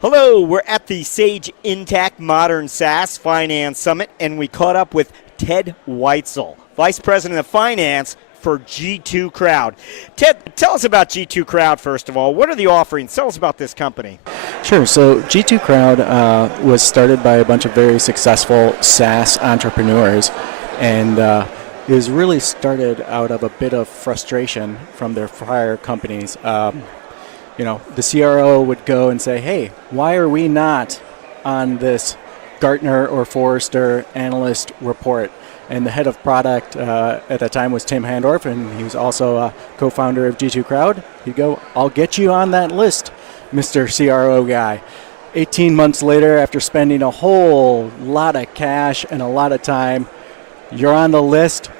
Hello, we're at the Sage Intact Modern SaaS Finance Summit, and we caught up with Ted Weitzel, Vice President of Finance for G2 Crowd. Ted, tell us about G2 Crowd, first of all. What are the offerings? Tell us about this company. Sure. So G2 Crowd was started by a bunch of very successful SaaS entrepreneurs, and it was really started out of a bit of frustration from their prior companies. The CRO would go and say, hey, why are we not on this Gartner or Forrester analyst report? And the head of product at that time was Tim Handorf, and he was also a co-founder of G2 Crowd. He'd go, I'll get you on that list, Mr. CRO guy. 18 months later, after spending a whole lot of cash and a lot of time, you're on the list,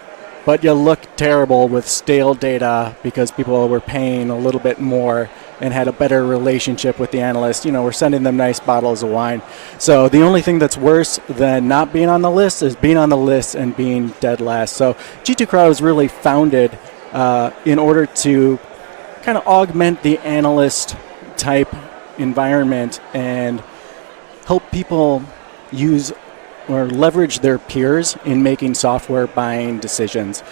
but you look terrible with stale data because people were paying a little bit more and had a better relationship with the analyst. We're sending them nice bottles of wine. So the only thing that's worse than not being on the list is being on the list and being dead last. So G2 Crowd was really founded in order to kind of augment the analyst type environment and help people use or leverage their peers in making software buying decisions.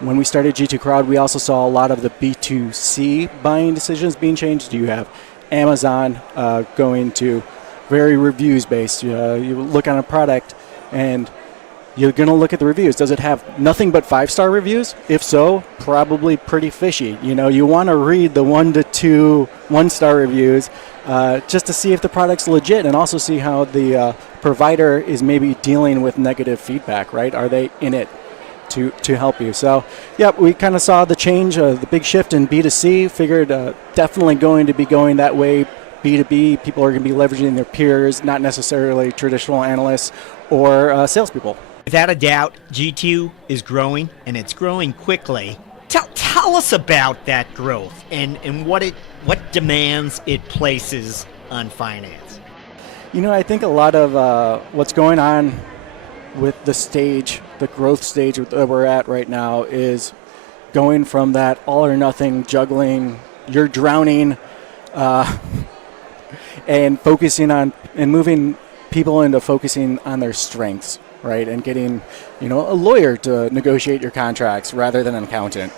When we started G2 Crowd, we also saw a lot of the B2C buying decisions being changed. You have Amazon going to very reviews-based. You look on a product, and you're going to look at the reviews. Does it have nothing but 5-star reviews? If so, probably pretty fishy. You want to read the 1 to 2 1-star reviews just to see if the product's legit, and also see how the provider is maybe dealing with negative feedback, right? Are they in it to help you? So, we kind of saw the change, the big shift in B2C, figured definitely going to be going that way. B2B, people are going to be leveraging their peers, not necessarily traditional analysts or salespeople. Without a doubt, G2 is growing, and it's growing quickly. Tell us about that growth and what demands it places on finance. I think a lot of what's going on with the growth stage that we're at right now is going from that all or nothing juggling, you're drowning, and focusing on and moving people into focusing on their strengths, right? And getting, a lawyer to negotiate your contracts rather than an accountant.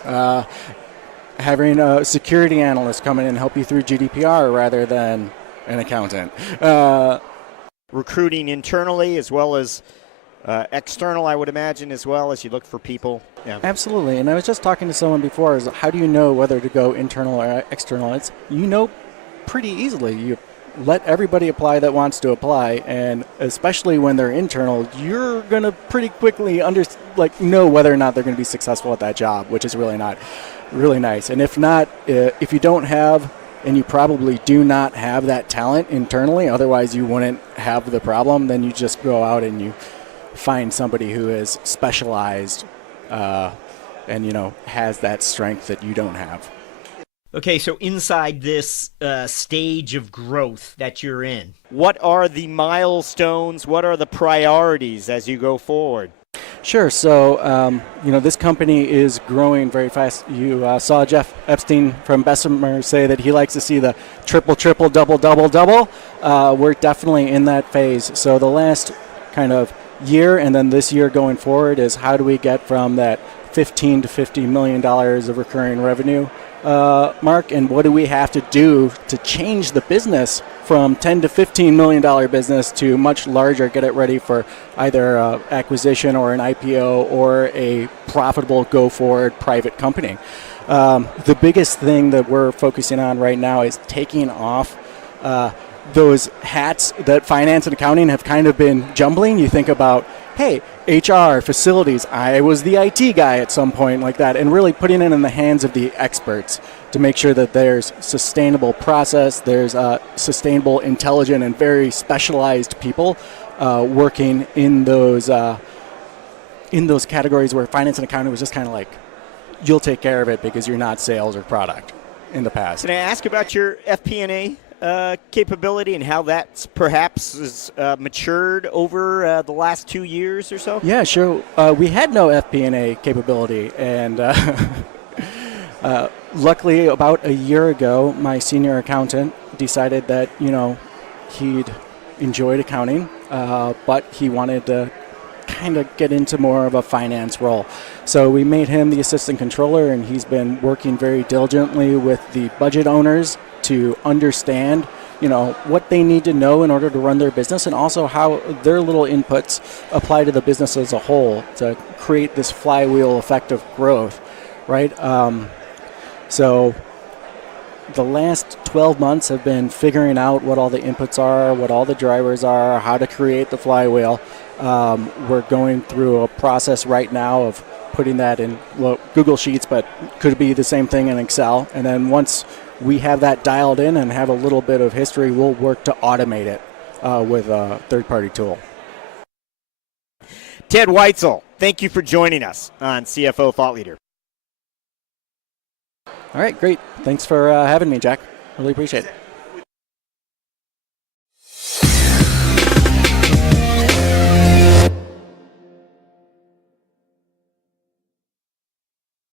Having a security analyst come in and help you through GDPR rather than an accountant. Recruiting internally as well as external, I would imagine, as well as you look for people. Yeah. Absolutely. And I was just talking to someone before, is how do you know whether to go internal or external? It's, pretty easily. You let everybody apply that wants to apply, and especially when they're internal, you're going to pretty quickly know whether or not they're going to be successful at that job, which is really nice. And if not, if you don't have, and you probably do not have that talent internally, otherwise you wouldn't have the problem, then you just go out and you find somebody who is specialized and has that strength that you don't have. Okay, so inside this stage of growth that you're in, what are the milestones? What are the priorities as you go forward? Sure. So, this company is growing very fast. You saw Jeff Epstein from Bessemer say that he likes to see the triple, double. We're definitely in that phase. So the last kind of year and then this year going forward is how do we get from that $15 to $50 million of recurring revenue mark, and what do we have to do to change the business from $10 to $15 million business to much larger, get it ready for either acquisition or an IPO or a profitable go-forward private company. The biggest thing that we're focusing on right now is taking off those hats that finance and accounting have kind of been jumbling. You think about, hey, HR, facilities, I was the IT guy at some point like that, and really putting it in the hands of the experts to make sure that there's sustainable process, there's sustainable, intelligent, and very specialized people working in those categories where finance and accounting was just kind of like, you'll take care of it because you're not sales or product in the past. Can I ask about your FP&A capability and how that perhaps has matured over the last 2 years or so? Yeah, sure. We had no FP&A capability, and luckily about a year ago, my senior accountant decided that, he'd enjoyed accounting, but he wanted to kind of get into more of a finance role. So we made him the assistant controller, and he's been working very diligently with the budget owners to understand, what they need to know in order to run their business, and also how their little inputs apply to the business as a whole to create this flywheel effect of growth, right? So the last 12 months have been figuring out what all the inputs are, what all the drivers are, how to create the flywheel. We're going through a process right now of putting that in Google Sheets, but could be the same thing in Excel. And then once we have that dialed in and have a little bit of history, we'll work to automate it with a third-party tool. Ted Weitzel, thank you for joining us on CFO Thought Leader. All right, great. Thanks for having me, Jack. Really appreciate it.